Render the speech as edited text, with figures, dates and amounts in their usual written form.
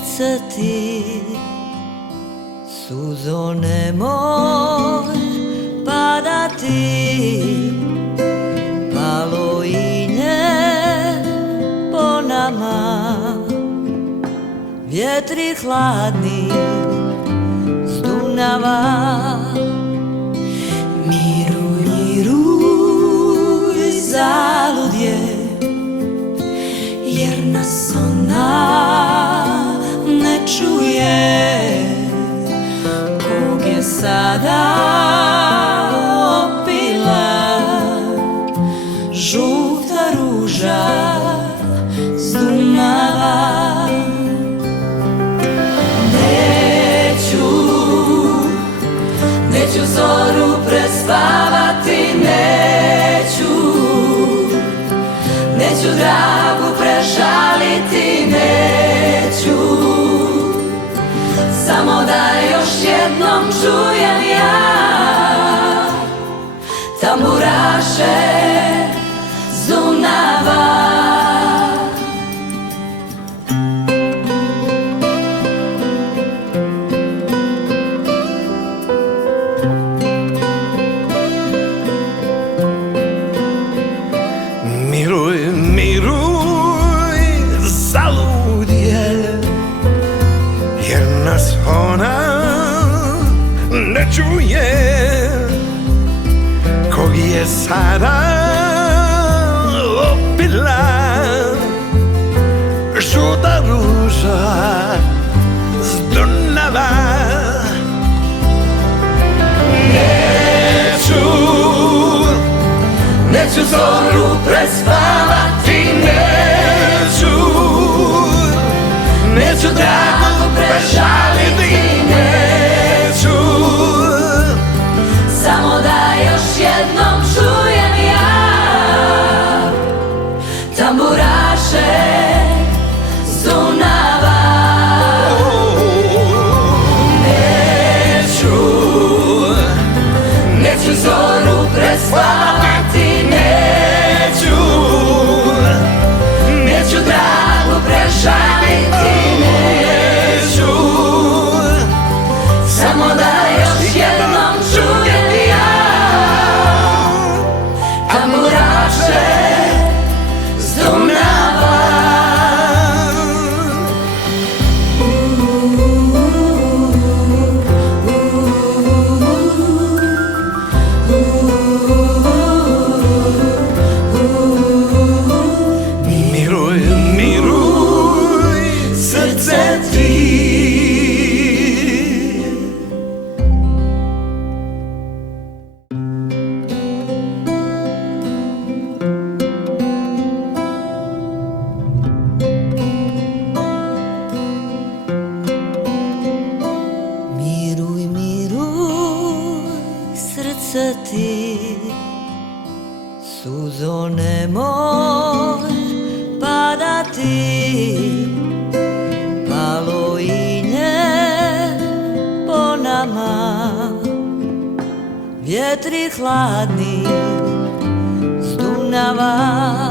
srce ti, suzo nemoj padati, palo inje po nama, vjetri hladni s Dunava. Miruj, miruj, zalud je, jer nas ona ne čuje. Kog je sada opila žuta ruža s Dunava. Neću zoru prespavati, neću dragu prežaliti, neću, samo da još jednom čujem ja tamburaše s Dunava. Miruj, miruj, zalud je, jer nas ona ne čuje. Kog je sada opila žuta ruža s Dunava. Neću zoru prespavati, neću dragu prežaliti, neću, Samo da još jednom čujem ja tamburaše s Dunava. Neću zoru prespavati, neću dragu prežaliti, neću, Samo da još jednom čujem ja tamburaše s Dunava. Miruj, miruj, srce ti. Miruj, miruj, srce ti, suzo nemoj padati, palo inje po nama, vjetri hladni s Dunava.